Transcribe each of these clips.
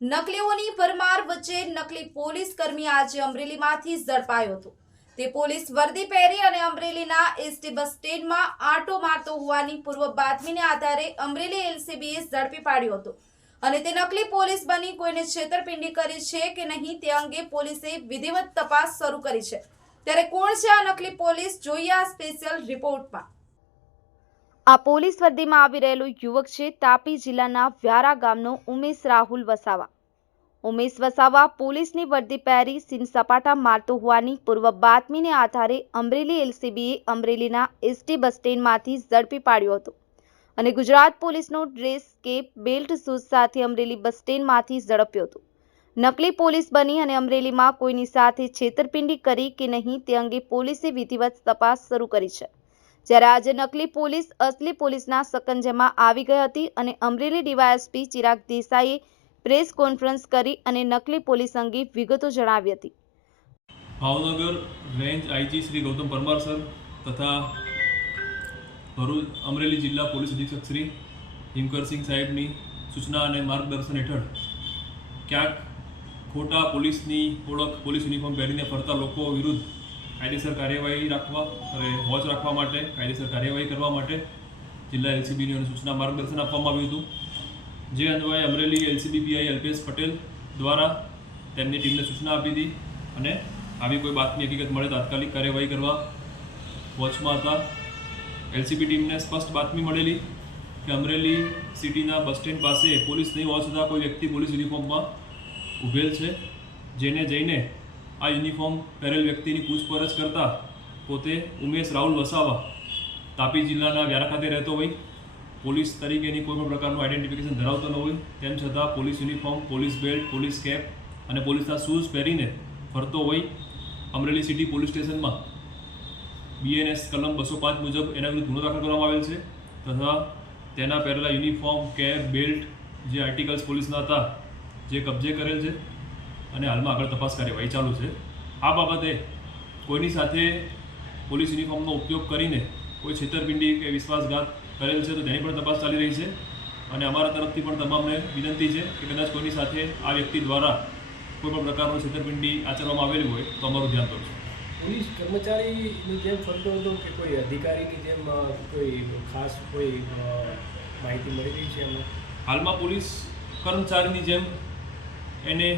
નકલીઓની ભરમાર વચ્ચે નકલી પોલીસ કર્મી આજે અમરેલીમાંથી ઝડપાયો હતો. તે પોલીસ વર્દી પહેરી અને અમરેલીના એસટી બસ સ્ટેન્ડમાં આંટો મારતો હોવાની પૂર્વ બાતમીને આધારે અમરેલી એલસીબીએ ઝડપી પાડ્યો હતો. અને તે નકલી પોલીસ બની કોઈને છેતરપિંડી કરી છે કે નહીં તે અંગે પોલીસે વિધિવત તપાસ શરૂ કરી છે. ત્યારે કોણ છે આ નકલી પોલીસ? જોઈએ આ સ્પેશિયલ રિપોર્ટમાં. આ પોલીસ વર્દીમાં આવી રહેલો યુવક છે તાપી જિલ્લાના વ્યારા ગામનો ઉમેશ રાહુલ વસાવા. ઉમેશ વસાવા પોલીસની વર્દી પહેરી સીન સપાટા મારતો હોવાની પૂર્વ બાતમીને આધારે અમરેલી એલસીબીએ અમરેલીના એસટી બસ સ્ટેન્ડમાંથી ઝડપી પાડ્યો હતો અને ગુજરાત પોલીસનો ડ્રેસ કેપ બેલ્ટ શૂઝ સાથે અમરેલી બસ સ્ટેન્ડમાંથી ઝડપ્યો હતો. નકલી પોલીસ બની અને અમરેલીમાં કોઈની સાથે છેતરપિંડી કરી કે નહીં તે અંગે પોલીસે વિધિવત તપાસ શરૂ કરી છે. જ્યારે આજે નકલી પોલીસ અસલી પોલીસના સકંજામાં આવી ગઈ હતી અને અમરેલી ડીવાયએસપી ચિરાગ દેસાઈએ પ્રેસ કોન્ફરન્સ કરી અને નકલી પોલીસ અંગે વિગતો જણાવી હતી. Bhavnagar range IG Shri Gautam Parmar sir તથા ભરૂચ અમરેલી જિલ્લા પોલીસ અધિક્ષક શ્રી હિમકરસિંહ સાહેબની સૂચના અને માર્ગદર્શન હેઠળ ક્યાંક ખોટા પોલીસની ઓળખ, પોલીસ યુનિફોર્મ પહેરીને ફરતા લોકો વિરુદ્ધ કાયદેસર કાર્યવાહી રાખવા અને વોચ રાખવા માટે, કાયદેસર કાર્યવાહી કરવા માટે જિલ્લા એલસીબીની સૂચના માર્ગદર્શન આપવામાં આવ્યું હતું. જે અન્વયે અમરેલી એલસીબી પીઆઈ અલ્પેશ પટેલ દ્વારા તેમની ટીમને સૂચના આપી હતી અને આવી કોઈ બાતમી હકીકત મળે તાત્કાલિક કાર્યવાહી કરવા વોચમાં હતા. એલસીબી ટીમને સ્પષ્ટ બાતમી મળેલી કે અમરેલી સિટીના બસ સ્ટેન્ડ પાસે પોલીસ નહીં વોચ છતાં કોઈ વ્યક્તિ પોલીસ યુનિફોર્મમાં ઊભેલ છે, જેને જઈને આ યુનિફોર્મ પહેરેલ વ્યક્તિની પૂછપરછ કરતા પોતે ઉમેશ રાહુલ વસાવા, તાપી જિલ્લાના વ્યારા ખાતે રહેતો હોય. પોલીસ તરીકેની કોઈ પણ પ્રકારનું આઈડેન્ટિફિકેશન ધરાવતો ન હોય. તેમ છતાં police uniform, police belt, police cap અને પોલીસના શૂઝ પહેરીને ફરતો હોય અમરેલી સિટી પોલીસ સ્ટેશનમાં. બીએનએસ કલમ બસો પાંચ મુજબ એના વિરુદ્ધ ગુનો દાખલ કરવામાં આવેલ છે તથા તેના પહેરેલા યુનિફોર્મ, કેપ, બેલ્ટ જે આર્ટિકલ્સ પોલીસના હતા, જે કબજે કરેલ છે. અને હાલમાં આગળ તપાસ કાર્યવાહી ચાલુ છે. આ બાબતે કોઈની સાથે પોલીસ યુનિફોર્મનો ઉપયોગ કરીને કોઈ છેતરપિંડી કે વિશ્વાસઘાત કરેલ છે તો તેની પણ તપાસ ચાલી રહી છે. અને અમારા તરફથી પણ તમામને વિનંતી છે કે કદાચ કોઈની સાથે આ વ્યક્તિ દ્વારા કોઈ પણ પ્રકારનું છેતરપિંડી આચરવામાં આવેલી હોય તો અમારું ધ્યાન દોરશું પોલીસ કર્મચારીની જેમ ફરતો હતો કે કોઈ અધિકારીની જેમ કોઈ ખાસ કોઈ માહિતી મળી રહી છે હાલમાં પોલીસ કર્મચારીની જેમ એને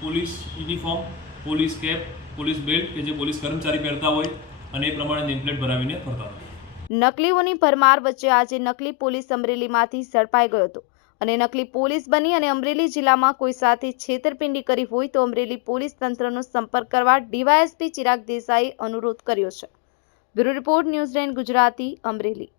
police uniform, police cap, police belt કે જે પોલીસ કર્મચારી પહેરતા હોય અને એ પ્રમાણે નેમપ્લેટ ભરાવીને ફરતા હતા નકલીઓની ભરમાર વચ્ચે આજે નકલી પોલીસ અમરેલીમાંથી ઝડપાઈ ગયો હતો. અને નકલી પોલીસ બની અને અમરેલી જિલ્લામાં કોઈ સાથે છેતરપિંડી કરી હોય તો અમરેલી પોલીસ તંત્રનો સંપર્ક કરવા ડીવાયએસપી ચિરાગ દેસાઈએ અનુરોધ કર્યો છે. Bureau report, news Gujarati, Amreli.